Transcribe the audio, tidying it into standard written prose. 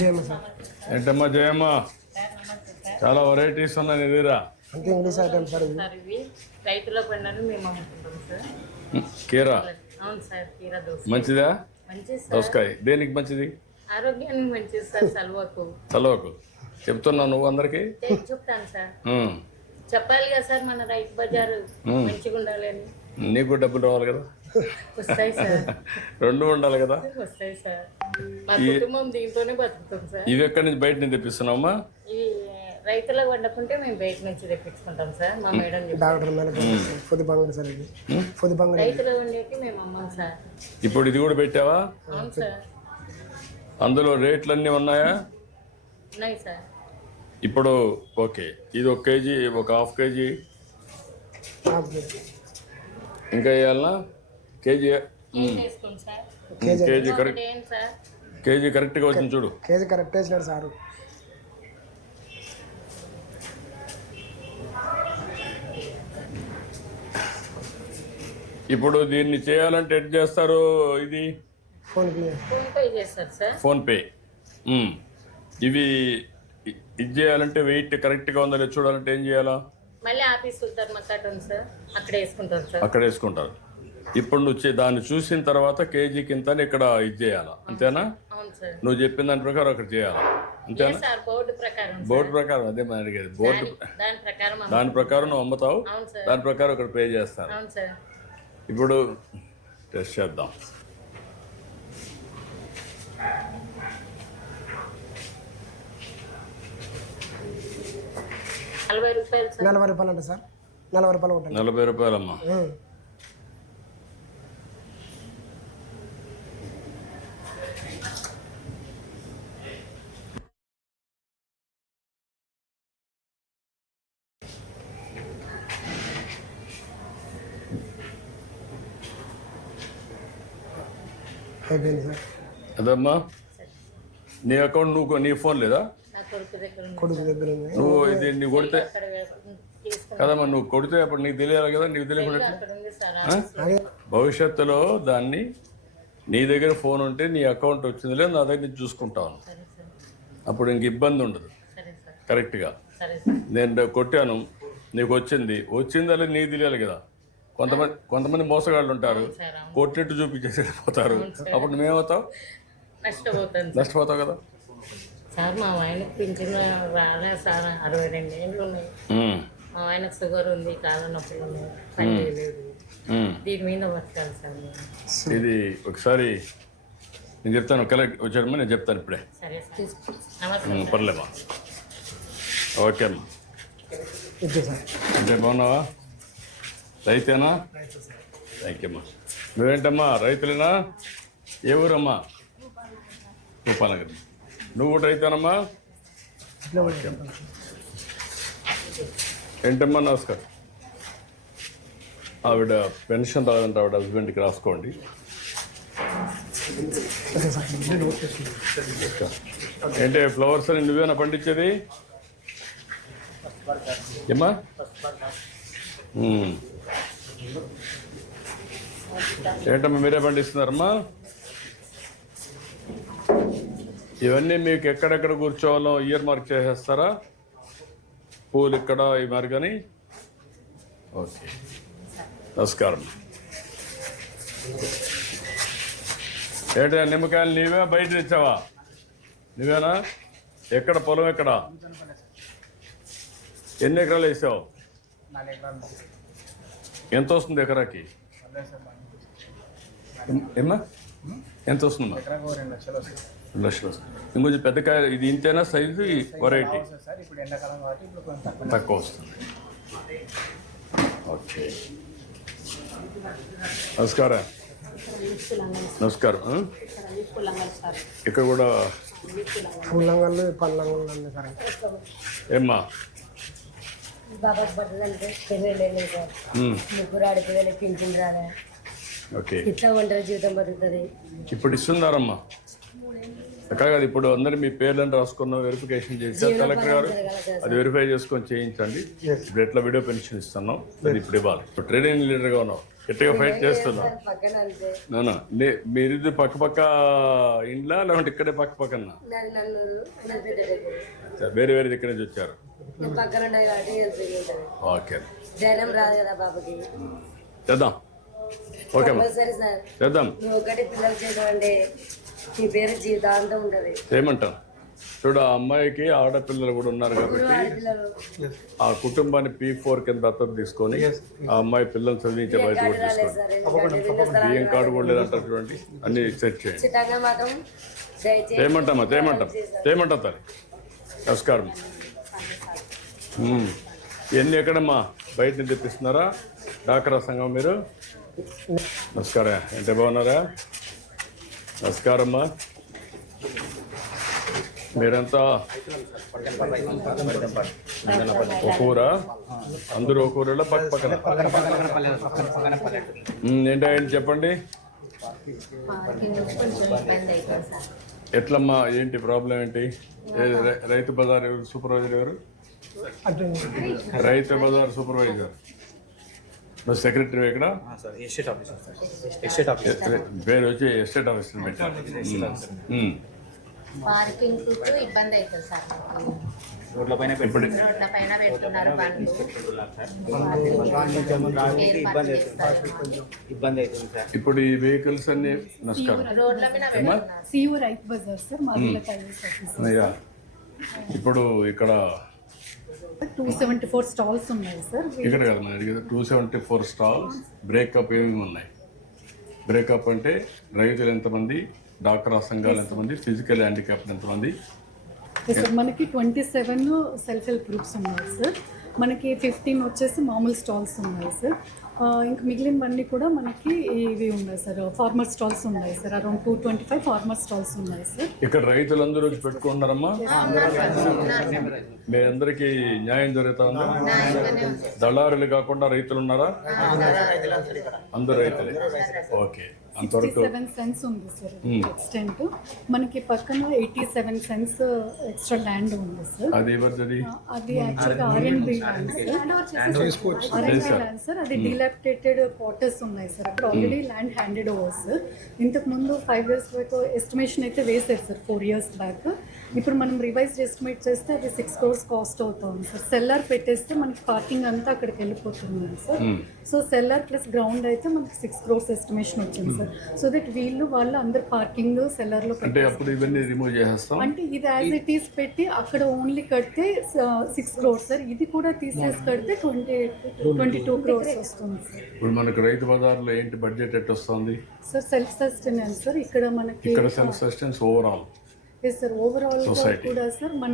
Jayamma sir. ఏంటమ్మా జయమ్మ, చాలా varieties ఉన్నాయి నీ దగ్గర. అంతే ఇంగ్లీష్ ఐటమ్ సార్ ఇవి. సార్ ఇవి రైతుల పండుగను మేము అమ్ముకుంటాం సార్. కీరా అవును సార్, కీరా దోస మంచిదా? మంచిది సార్. దోసకాయ దేనికి మంచిది? ఆరోగ్యానికి మంచిది సార్. సల్వకు చలవకు చెప్తున్నావు నువ్వు అందరికి. చెప్తాను సార్. చెప్పాలి కదా సార్, మన రైతు బజారు మంచిగా ఉండాలి అని. నీకు డబ్బులు రావాలి కదా, వస్తాయి సార్. రెండు ఉండాలి కదా. వస్తాయి సార్. మా కుటుంబం దీంతోనే బతుకుతాం సార్. ఇవి ఎక్కడి నుంచి బయట నుంచి తెప్పిస్తున్నావమ్మా? ఇవి రైతులకు వండుకుంటే మేము బయట నుంచి తెప్పించుకుంటాం సార్. మా మేడం డాక్టర్ పొద్దు బంగారు సార్ ఇది. పొద్దు బంగారు రైతులు వండేకి మేము అమ్మాం సార్. ఇప్పుడు ఇది కూడా పెట్టావా? అవును సార్. అందులో రేట్లు అన్నీ ఉన్నాయా? ఉన్నాయి సార్. ఇప్పుడు ఓకే, ఇది 1 కేజీ, ఒక ½ కేజీ ఇంకా వేయాలనా? కేజీ వేసుకోండి సార్. కేజీ కరెక్ట్, ఏంటి సార్? కేజీ కరెక్ట్గా వచ్చింది చూడు. కేజీ కరెక్ట్ వేసినాడు సారు. ఇప్పుడు దీన్ని చేయాలంటే ఎట్ చేస్తారు? ఇది ఫోన్పే చేస్తారు సార్. ఫోన్పే. ఇవి ఇది చేయాలంటే వెయిట్ కరెక్ట్గా ఉందో లేదో చూడాలంటే ఏం చేయాలా? మళ్ళీ ఆఫీస్ ధర్మకట్ట ఉంది సార్, అక్కడ వేసుకుంటారు సార్. అక్కడ వేసుకుంటారు. ఇప్పుడు నువ్వు దాన్ని చూసిన తర్వాత కేజీకి ఇంత ఇక్కడ ఇది చేయాలా, అంతేనా? అవును సార్. నువ్వు చెప్పిన దాని ప్రకారం అక్కడ చేయాలా, అంతేనా? సార్ బోర్డు ప్రకారం. బోర్డు ప్రకారం అదే మనం అడిగేది. బోర్డు దాని ప్రకారం నువ్వు అమ్ముతావు, దాని ప్రకారం ఇక్కడ పే చేస్తారు. అవును సార్. ఇప్పుడు టెస్ట్ చేద్దాం. రూపాయలు 40 రూపాయలు అంట సార్. 40 రూపాయలు ఉంటుంది. 40 రూపాయలమ్మా. అయిపోయింది సార్. అదమ్మా నీ అకౌంట్, నువ్వు నీ ఫోన్ లేదా? కొడుకు దగ్గర ఉంది. నువ్వు ఇది నీ కొడితే కదమ్మా, నువ్వు కొడితే అప్పుడు నీకు తెలియాలి కదా. నీకు తెలియకుండా భవిష్యత్తులో దాన్ని నీ దగ్గర ఫోన్ ఉంటే నీ అకౌంట్ వచ్చింది లేదు నా దగ్గర నుంచి చూసుకుంటాను. అప్పుడు ఇంక ఇబ్బంది ఉండదు. కరెక్ట్గా నేను కొట్టాను, నీకు వచ్చిందా నీకు తెలియాలి కదా. కొంతమంది మోసగాళ్ళు ఉంటారు, కొట్టినట్టు చూపించేసి వెళ్ళిపోతారు. అప్పుడు నువ్వేమవుతావు? నష్టపోతావు కదా సార్. మా ఆయనకు పింఛన్ రాలేదు సార్. 62 ఏళ్ళు ఉన్నాయి. మా ఆయనకు షుగర్ ఉంది, కాళ్ళ నొప్పులు ఉన్నాయి, పని చేయలేదు. దీని మీద బతకాలి సార్. ఇది ఒకసారి నేను చెప్తాను, కలెక్ట్ వచ్చాడమ్మా, నేను చెప్తాను ఇప్పుడే. సరే సార్. నమస్తే. పర్లేమ్మా. ఓకే అమ్మా. సార్ అంటే బాగున్నావా? రైతేనా? థ్యాంక్ యూ అమ్మా. నువ్వేంటమ్మా రైతులేనా? ఏ ఊరమ్మా? రూపానగర్. నువ్వు కూడా రైతేనమ్మా? ఓకే అమ్మా. ఏంటమ్మా నమస్కారం. ఆవిడ పెన్షన్ రాదంటే ఆవిడ హస్బెండ్కి రాసుకోండి. ఏంటి ఫ్లవర్స్ అని నువ్వేనా పండించేది? ఏమ్మా? ఏంటమ్మా మీరే పండిస్తున్నారమ్మా? ఇవన్నీ మీకు ఎక్కడెక్కడ కూర్చోవాలో ఇయర్ మార్క్ చేసేస్తారా? పూలు ఇక్కడ ఈ మార్గని. ఓకే నమస్కారం. ఏంటి నిమ్మకాయలు నీవే బయట తెచ్చావా? నువ్వేనా? ఎక్కడ పొలం ఎక్కడ? ఎన్ని ఎకరాలు వేసావు? ఎంత వస్తుంది ఎకరాకి? ఏమ్మా ఎంత వస్తుందమ్మా? 2 లక్షలు వస్తుంది. ఇంకొంచెం పెద్ద కాయ ఇది ఇంతేనా సైజు? వెరైటీ తక్కువ వస్తుంది. ఓకే నమస్కారం. నమస్కారం. ఇక్కడ కూడా పూలంగళ్ళు పల్లంగళ్ళు అన్నీ సార్. ఏమ్మా? బాబాకి బట్టలు అంటే తెలియలేదు సార్. ముగ్గురు ఆడిపోయి పింఛన్ రాలే. ఓకే ఇట్లా ఒంటరి జీవితం బతుకుతుంది. ఇప్పుడు ఇస్తున్నారమ్మా? అక్కడ కాదు, ఇప్పుడు అందరు మీ పేర్లను రాసుకున్న వెరిఫికేషన్ చేసి కలెక్టర్ గారు అది వెరిఫై చేసుకొని చేయించండి. ఇప్పుడు ఎట్లా వీడియో పెన్షన్ ఇస్తున్నాం అది ఇప్పుడు ఇవ్వాలి. ట్రేడింగ్ లీడర్గా ఉన్నావు, గట్టిగా ఫైట్ చేస్తున్నావు. పక్కన అంతే నానా మీరు పక్క పక్క ఇండ్లా లేకుంటే ఇక్కడే పక్క పక్కన నన్నూరు పెద్ద దగ్గర వేరే వేరే దగ్గర నుంచి వచ్చారు? పక్కన ఉంటాయి కాబట్టి helping ఉంటుంది. ఓకే, ధైర్యం రాదు కదా పాపకి. చేద్దాం. ఓకే అమ్మా, సరే సార్, చేద్దాం. నువ్వు ఒకటి పిల్లలు చేయడం నీ పేరు జీవితాంతం ఉంటుంది. ఏమంటాం చూడు, ఆ అమ్మాయికి ఆడపిల్లలు కూడా ఉన్నారు కాబట్టి పిల్లలు ఆ కుటుంబాన్ని P4 కింద దత్తత తీసుకొని ఆ అమ్మాయి పిల్లలు చదివించే బయట కూడా తీసుకోండి. సార్ ఎందుకంటే బియ్యం కార్డు కూడా లేదంటారు చూడండి, అన్ని సెట్ చేయండి. ఖచ్చితంగా మాత్రం దయచేసి చేయమంటామా చేయమంటాం తల్లి. నమస్కారం. ఇవన్నీ ఎక్కడమ్మా బయట నుంచి తెప్పిస్తున్నారా? డాక్రా సంఘం మీరు? నమస్కారం, ఎంత బాగున్నారా? నమస్కారమ్మా. మీరంతా ఒక ఊరా? అందరూ ఒక ఊరిలో పక్క పక్కన ఏంటి చెప్పండి. ఎట్లమ్మా, ఏంటి ప్రాబ్లం ఏంటి? రైతు బజార్ సూపర్వైజర్ ఎవరు? రైతు బజార్ సూపర్వైజర్ నువ్వు సెక్రటరీ ఇక్కడ? పేరు వచ్చి ఎస్టేట్ ఆఫీసర్ పెట్టారు. పార్కింగ్ ఇబ్బంది అవుతుంది సార్. ఇప్పుడు రోడ్ల పైన పెడుతున్నారు బండ్లు. ఇబ్బంది అవుతుంది సార్. ఇప్పుడు ఈ వెహికల్స్ అన్ని నమస్కారం. రోడ్ల మీద పెడుతున్నారు. Cu Rythu Bazar sir, మాదిల tailors office. అయ్యా, ఇప్పుడు ఇక్కడ 274 స్టాల్స్ ఉన్నాయి సార్. ఇక్కడ కదా మన అడిగేది 274 స్టాల్స్. బ్రేకప్ ఏమేమి ఉన్నాయి? బ్రేకప్ అంటే రైతులు ఎంతమంది, డాక్రా సంఘాలు ఎంతమంది, ఫిజికల్ హ్యాండిక్యాప్డ్ ఎంతమంది? సార్ మనకి 27 సెల్ఫ్ హెల్ప్ గ్రూప్స్ ఉన్నాయి సార్. మనకి 15 వచ్చేసి మామూలు స్టాల్స్ ఉన్నాయి సార్. ఇంకా మిగిలినవన్నీ కూడా మనకి ఇవి ఉన్నాయి సార్, ఫార్మర్ స్టాల్స్ ఉన్నాయి సార్. అరౌండ్ 225 ఫార్మర్ స్టాల్స్ ఉన్నాయి సార్. ఇక్కడ రైతులందరూ వచ్చి పెట్టుకుంటున్నారమ్మా? మీ అందరికీ న్యాయం జరుగుతుందా? దళారులు కాకుండా రైతులు ఉన్నారా? అందరు రైతులే. ఓకే, అంతవరకు 67 సెన్స్ ఉంది సార్ ఎక్స్టెంట్. మనకి పక్కన 87 సెన్స్ ఎక్స్ట్రా ల్యాండ్ ఉంది సార్. అది ఎవరిది? అది యాక్చువల్గా R&B ల్యాండ్ సార్. అది డిలాపిటేటెడ్ క్వార్టర్స్ ఉన్నాయి సార్. అక్కడ already land handed over sir. ఇంతకు ముందు 5 years వరకు ఎస్టిమేషన్ అయితే వేసారు సార్, 4 years బ్యాక్. ఇప్పుడు మనం రివైజ్డ్ ఎస్టిమేట్ చేస్తే అది 6 crores కాస్ట్ అవుతుంది సార్. సెల్లార్ పెట్టేస్తే మనకి పార్కింగ్ అంతా అక్కడికి వెళ్ళిపోతుంది sir. So cellar plus ground అయితే మనకి 6 crores ఎస్టిమేషన్ వచ్చింది సార్. సో దట్ వాళ్ళు అందరు పార్కింగ్ సెల్లార్ లో అంటే అప్పుడు ఇవన్నీ రిమూవ్ చేసేస్తాం. అంటే ఇది యాజ్ ఇట్ ఈస్ పెట్టి అక్కడ ఓన్లీ కడితే 6 crores సార్. ఇది కూడా తీసేసి కడితే 22 crores వస్తుంది సార్. ఇప్పుడు మనకు రైతు బజార్లో ఏంటి బడ్జెట్ ఎట్ వస్తుంది సార్? Self sustenance sir. ఇక్కడ మనకి ఇక్కడ self sustenance overall sir overall కూడా సార్ మన